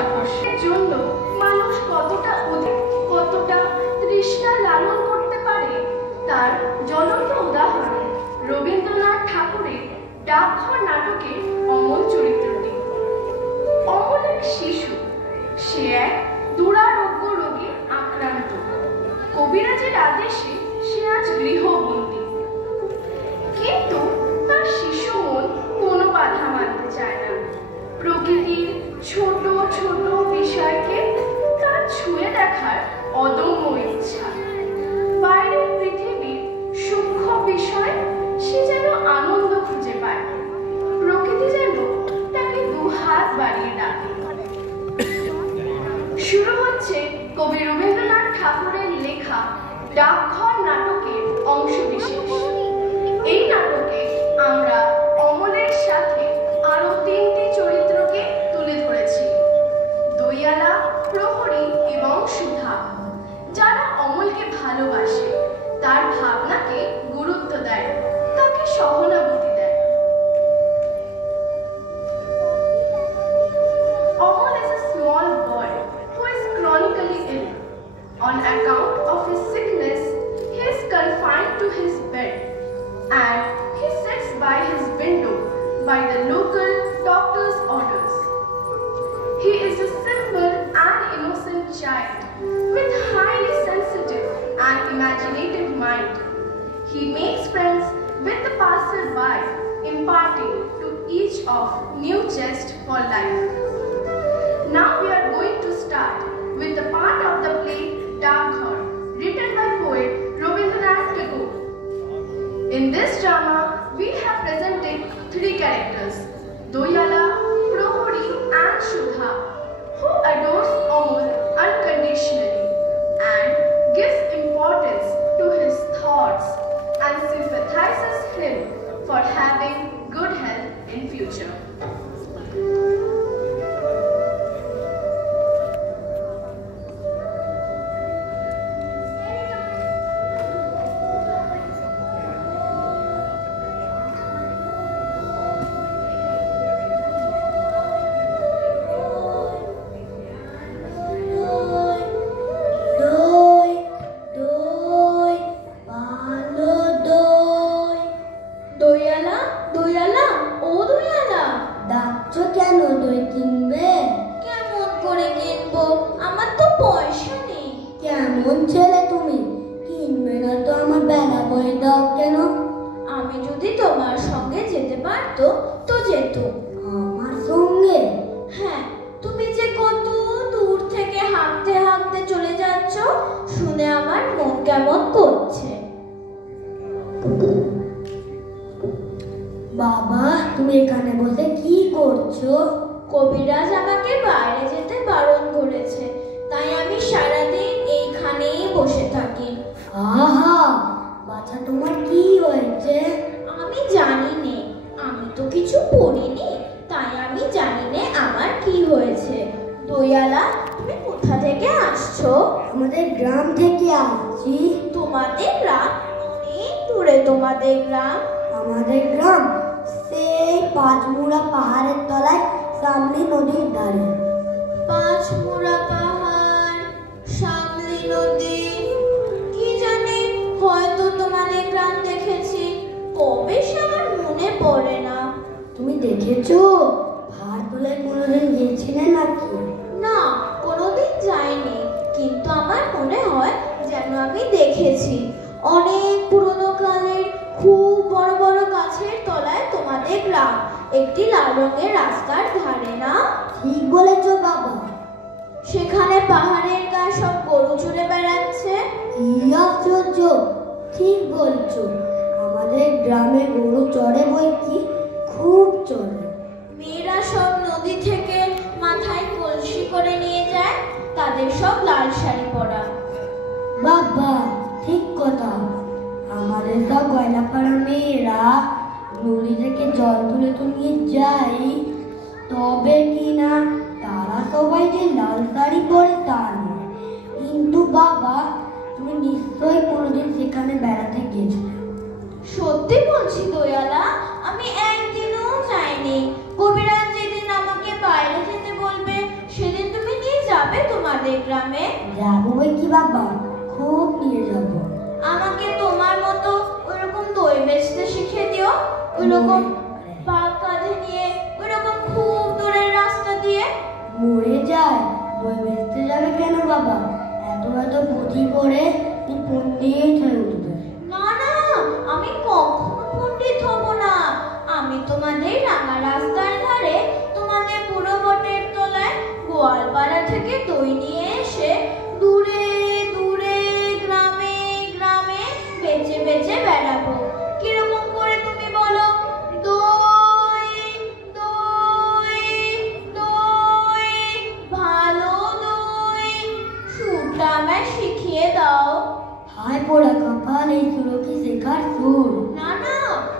সর্বস্বের জন্য মানুষ কতটা কতটা তৃষ্ণা লালন করতে পারে তার জ্বলন্ত উদাহরণ রবীন্দ্রনাথ ঠাকুরের ডাকঘর নাটকের অমল চরিত্রটি। অমল এক শিশু, সে এক দুরারোগ্য রোগে আক্রান্ত। কবিরাজের আদেশে সে আজ গৃহবন্দী, কিন্তু তার শিশু মন কোনো বাধা মানতে চায় না। প্রকৃতির ছোট ছোট বিষয়কে তার ছুঁয়ে দেখার অদম্য ইচ্ছা। বাইরের পৃথিবীর সূক্ষ্ম বিষয় সে যেন আনন্দ খুঁজে পায়। প্রকৃতি যেন তাকে দুহাত বাড়িয়ে ডাকে। শুরু হচ্ছে কবি রবীন্দ্রনাথ ঠাকুরের লেখা ডাকঘর নাটকের অংশবিশেষ। এই নাটকে আমরা অমলের সাথে আরো 3টি চরিত্রকে তুলে ধরেছি, দইয়ালা, প্রহরী এবং সুধা, যারা অমলকে ভালোবাসে, তার ভাবনাকে গুরুত্ব দেয়, তাকে সহানুভূতি দেয়। Amal is a small boy who is chronically ill. On account of his sickness, he is confined to his bed and he sits by his window by the local doctor's orders. He is a simple and innocent child with highly sensitive and imaginative mind. He makes friends with the passer-by, imparting to each of new zest for life. Now we are going to start with the part of the play Dakghar, written by poet Rabindranath Tagore. In this drama, we have presented 3 characters, Doyala, Prohori and Shudha, who adores Amol unconditionally and gives importance to his thoughts and sympathizes him for having good health in future. বাবা, তুমি এখানে বসে কি করছো? কবিরাজ আমাকে বাইরে যেতে বারণ করেছে, তাই আমি সারাদিন এইখানেই বসে থাকি। আহা, বাচ্চা তোমার কি হয়েছে? আমি জানি নে, আমি তো কিছু পড়িনি, তাই আমি জানি নে আমার কি হয়েছে। দয়ালা, তুমি কোথা থেকে আসছো? আমাদের গ্রাম থেকে আসছি। তোমাদের গ্রাম? অনেক দূরে তোমাদের গ্রাম। আমাদের গ্রাম সেই পাঁচমুড়া পাহাড়ের তলায়, সামলি নদীর ধারে। পাঁচমুড়া পাহাড়, সামলি নদী, কি জানি, হয়তো তোমাদের গ্রাম দেখেছি, কবে সে আমার মনে পড়ে না। তুমি দেখেছো? পাহাড় তলায় কোনোদিন গিয়েছিলে নাকি? না, কোনোদিন যাইনি, কিন্তু আমার মনে হয় যেন আমি দেখেছি। অনেক পুরনো কালের খুব বড় বড় গাছের তলায় তোমাদের গ্রাম, একটি লাল রঙের রাস্তার ধারে, না? ঠিক বলেছো বাবা। সেখানে পাহাড়ের গায়ে সব গরু চড়ে বেড়াচ্ছে। কি আশ্চর্য, ঠিক বলছো। আমাদের গ্রামে গরু চড়ে বই কি, খুব চড়ে। মেয়েরা সব নদী থেকে মাথায় কলসি করে নিয়ে যায়, তাদের সব লাল শাড়ি পরা। বাবা, ঠিক কথা। আমাদের সব গয়নাপাড়া মেয়েরা নদী থেকে জল তুলে তো নিয়ে যায়, তবে কিনা তারা সবাই যে লাল শাড়ি পরে তা নয়। কিন্তু বাবা, তুমি নিশ্চয়ই কোনোদিন সেখানে বেড়াতে গেছো? সত্যি বলছি দয়ালা, আমি একদিনও যাইনি। কবিরাজ যেদিন আমাকে বাইরে যেতে বলবে সেদিন তো গ্রামে? যাবো বই কি বাবা, খুব নিয়ে যাবো। আমাকে তোমার মতো ওইরকম দই বেচতে শিখিয়ে দিও, ওইরকম বাঘ কাঁধে নিয়ে, ওইরকম খুব দূরের রাস্তা দিয়ে। মরে যায়, দই বেচতে যাবে কেন বাবা? এত এত পুঁথি পড়ে পণ্ডিত হয়ে উঠবে। না না, আমি কখনো পণ্ডিত হব না। আমি তোমাদের রাঙা রাস্তার ধারে, তোমাদের বুড়ো বটের তলায় গোয়ালপাড়া থেকে দই নিয়ে এসে দূরে দূরে গ্রামে গ্রামে বেচে বেচে বেড়াবো। কিরকম করে তুমি বলো? দই দই দই, ভালো দই, সুরটা আমায় শিখিয়ে দাও। হায় পোড়া কপাল, এই সুরো কি শেখার সুর? না না,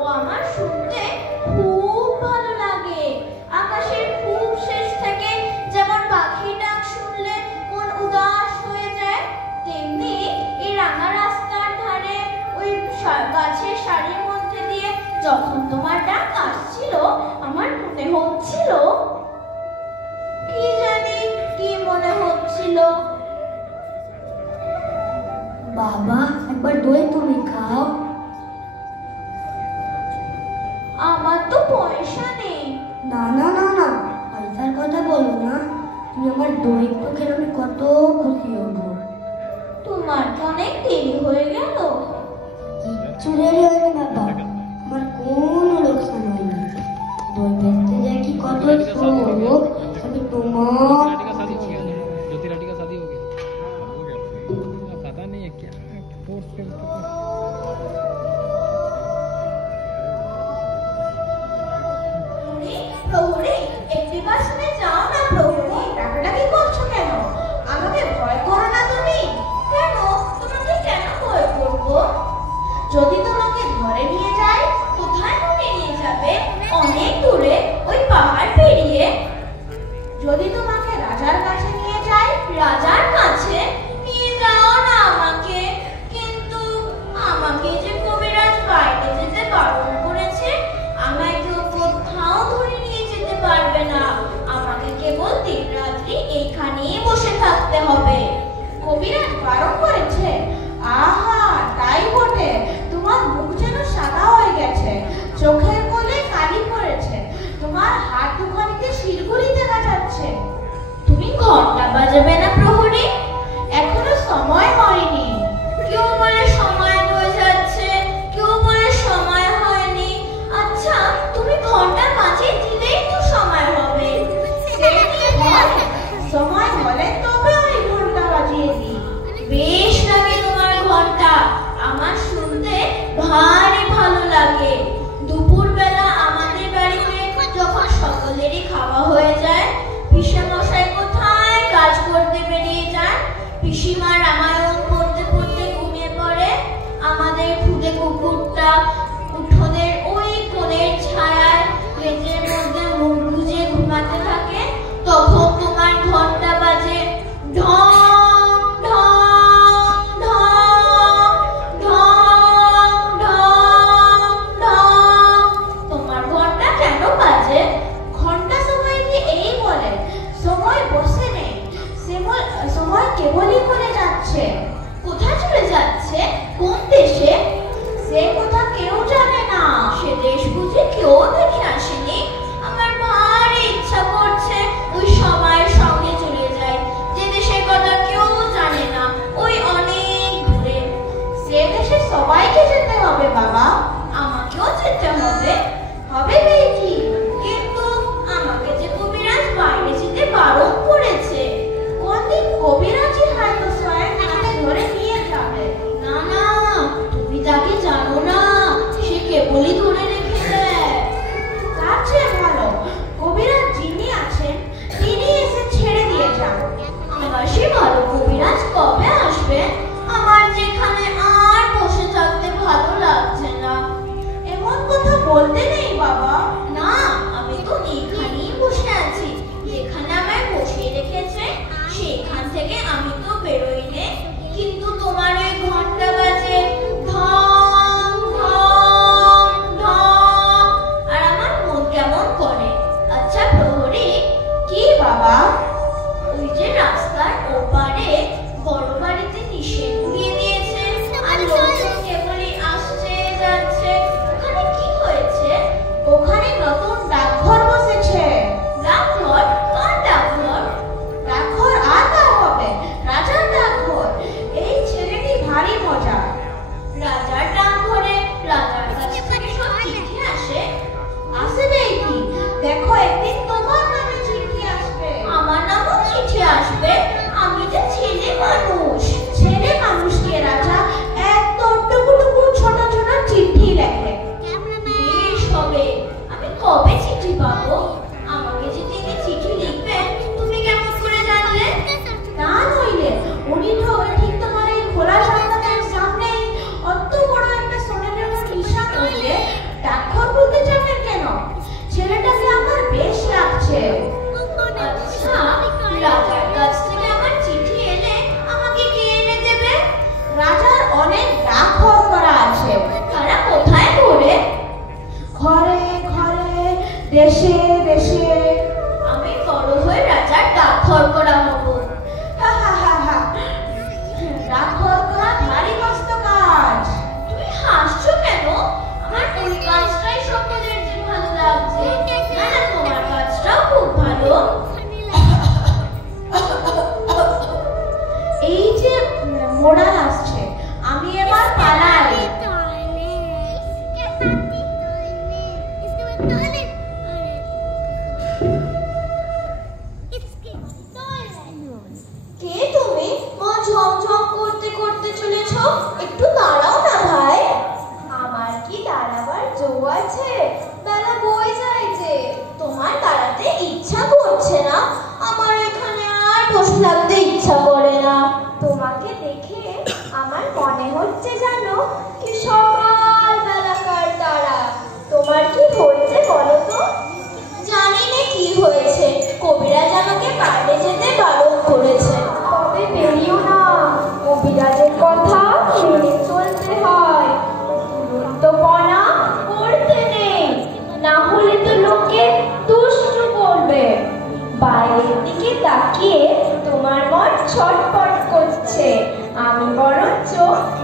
ও আমার শুনতে খুব ভালো লাগে। আকাশের খুব শেষ থেকে যেমন পাখির ডাক শুনলে মন উদাস হয়ে যায়, তেমনি এই রাঙা রাস্তার ধারে ওই গাছের সারির মধ্যে দিয়ে যখন তোমার ডাক আসছিল, আমার মনে হচ্ছিল, কি জানি কি মনে হচ্ছিল। বাবা একবার দই তুমি খাও। আমার তো পয়সা নেই। না না না না, পয়সার কথা বলো না। তুমি আমার দই একটু খেলে আমি কত খুশি হব। তোমার তো অনেক দেরি হয়ে গেল। কিচ্ছু দেরি হয়নি বাবা, আমার কোনো লোকসান হয়নি। দই বেচতে যাই কি কত শোক, আমি তোমার প্রহরী, একটি বাসনে যাও না। প্রহরী, ডাকাডাকি করছো কেন? আমাকে ভয় করো না তুমি? কেন? তোমাকে কেন ভয় করবো? যদি তোমাকে ধরে নিয়ে যায়, কোথায় ধরে নিয়ে যাবে? অনেক দূরে, ওই পাহাড় পেরিয়ে। যদি তোমাকে রাজার কাছে নিয়ে যায়, রাজার কাছে নিয়ে যাও না আমাকে। কিন্তু আমাকে যে কবিরাজ বাইরে যেতে বারণ করেছে, আমায় কেউ কোথাও ধরে নিয়ে যেতে পারবে না। আমাকে কেবল দিন রাত্রি এইখানেই বসে থাকতে হবে। কবিরাজ বারণ করেছে? আহা, তাই বটে। তোমার মুখ যেন সাদা হয়ে গেছে, চোখের কোলে কালি পড়েছে, তোমার হাত দুখানিতে শিরগুলি দেখা যাচ্ছে। তুমি ঘন্টা বাজাবে না প্রহরী? এখনো সময় হয়নি। কেউ বলে সময় হয়ে যাচ্ছে, কেউ বলে সময় হয়নি। আচ্ছা, তুমি ঘন্টা বাজিয়ে দিলেই তো সময় হবে। সময় হলে তবে আমি ঘন্টা বাজিয়ে দিই। বেশ লাগে তোমার ঘন্টা, আমার শুনতে ভারী ভালো লাগে। দুপুরবেলা আমাদের বাড়িতে যখন সকলেরই খাওয়া হয়ে যায়, পিসেমশাই কোথায় কাজ করতে বেরিয়ে যান, পিসিমা রামায়ণ পড়তে পড়তে ঘুমিয়ে পড়ে, আমাদের খুদে কুকুরটা উঠোনের ওই কোণের ছায়ায় লেজের মধ্যে মুখ গুজে ঘুমাতে থাকে, তখন তোমার ঘন্টা বাজে ঢং ঢং ঢং ঢং ঢং ঢং। তোমার ঘন্টা কেন বাজে? ঘন্টা সময়কে এই বলে, সময় বসে নেই, সময় কেবলই করে যাচ্ছে। কোথায় চলে যাচ্ছে? কোন দেশে? সে কথা কেউ জানে না। সে দেশ বুঝে কেউ দেখে আসেনি। আমার ভারী ইচ্ছা করছে ওই সময়ের সঙ্গে চলে যায়, যে দেশের কথা কেউ জানে না, ওই অনেক দূরে। সে দেশে সবাইকে যেতে হবে বাবা, আমাকেও যেতে হবে। হবে কি? কিন্তু আমাকে যে কবিরাজ বাইরে যেতে বারণ করেছে। কোনদিন কবিরাজই হয়তো স্বয়ং হাতে ধরে নিয়ে যাবে। না না, তুমি তাকে জানো না, সে কেবলই ধরে রেখে দেয়। তার চেয়ে ভালো কবিরাজ যিনি আছেন তিনি এসে ছেড়ে দিয়ে যান। আমার সে ভালো কবিরাজ কবে আসবে? আমার যেখানে আর বসে থাকতে ভালো লাগছে না। এমন কথা বলতে নেই বাবা। না, আমি তো এইখানেই বসে আছি। যেখানে আমায় বসিয়ে রেখেছে সেখান থেকে দেশে দেশে আমি বড় হয়ে রাজার ডাকঘর করা হব। ডাকঘর করা ভারী কষ্ট কাজ। তুমি হাসছো কেন? আমার ওই কাজটাই সকলের যে ভালো লাগছে। না না, তোমার কাজটাও খুব ভালো। এই যে মোড়াল আসছে, আমি এবার পালাই। কে তুমি? মা ঝমঝম করতে করতে চলেছ, একটু দাঁড়াও না ভাই। আমার কি দাঁড়াবার জো আছে? বেলা বয়ে যায় যে। তোমার দাঁড়াতে ইচ্ছা করছে না? আমার এখানে আর বসে থাকতে ইচ্ছা করে না। তোমাকে দেখে আমার মনে হচ্ছে জানো কি সকাল বেলাকার তারা। তোমার কি হয়েছে বলো তো? জানি না কি হয়েছে, কবিরাজ আমাকে বাইরে যেতে বারণ করেছে। তবে বেরিও না, কবিরাজের কথা মেনে চলতে হয়। দুরন্তপনা করতে নেই, না হলে তো লোকে দুষ্টু করবে। বাইরের দিকে তাকিয়ে তোমার মন ছটফট করছে। আমি বরঞ্চ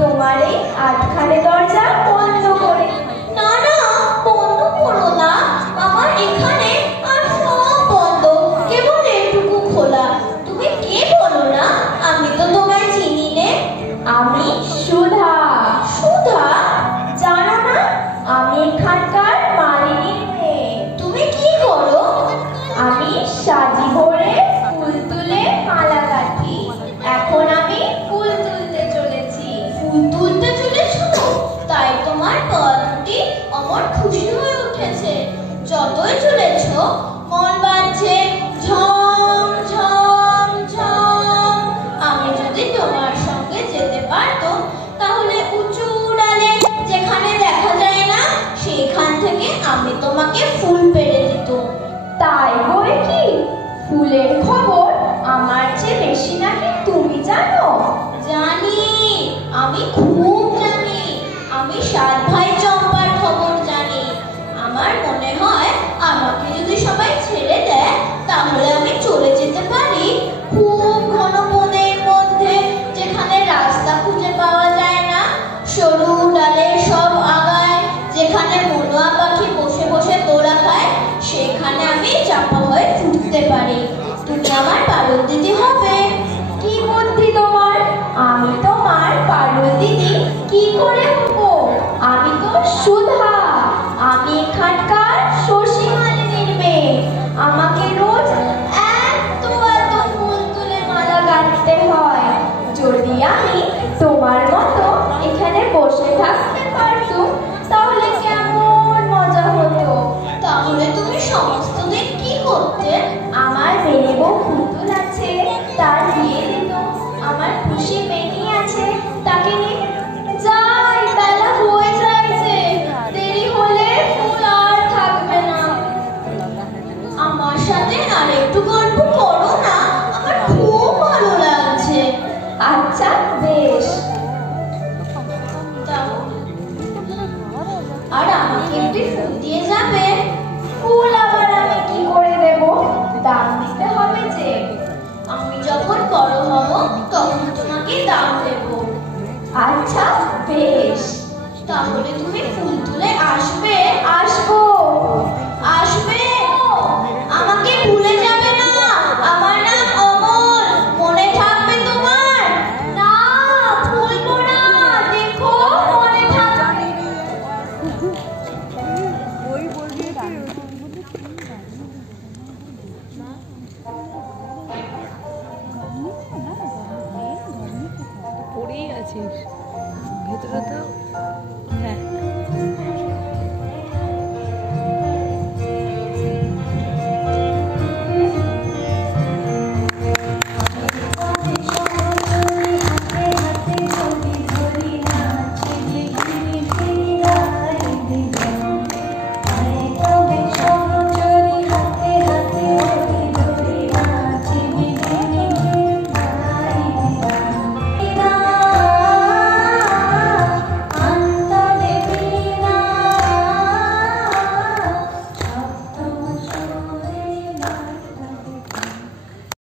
তোমার এই আধখানে দরজা বন্ধ করে। না না, বন্ধ করো না। আমার এখানে আর সব বন্ধ, কেবল এটুকু খোলা। তুমি কে বলো না? আমি তো তোমায় চিনি নে। আমি সুধা। সুধা? জানো না? আমি এখানকার মালিনীর মেয়ে। তুমি কি করো? আমি সাজি ভরে ফুল তুলে মালা গাঁথি। এখন আমি ফুল তুলতে চলেছি। ফুল তুলতে চলেছো? তাই তোমার গলাটি আমার খুশি হয়ে উঠেছে। যতই চলেছ মন বাজছে ঝম ঝম ঝম। আমি যদি তোমার সঙ্গে যেতে পারতাম, তাহলে উঁচু ডালে যেখানে দেখা যায় না সেখান থেকে আমি তোমাকে ফুল পেড়ে দিতাম। তাই বলে কি? ফুলের খবর আমার চেয়ে বেশি নাকি তুমি জানো? জানি, আমি খুব জানি। আমি 7 ভাই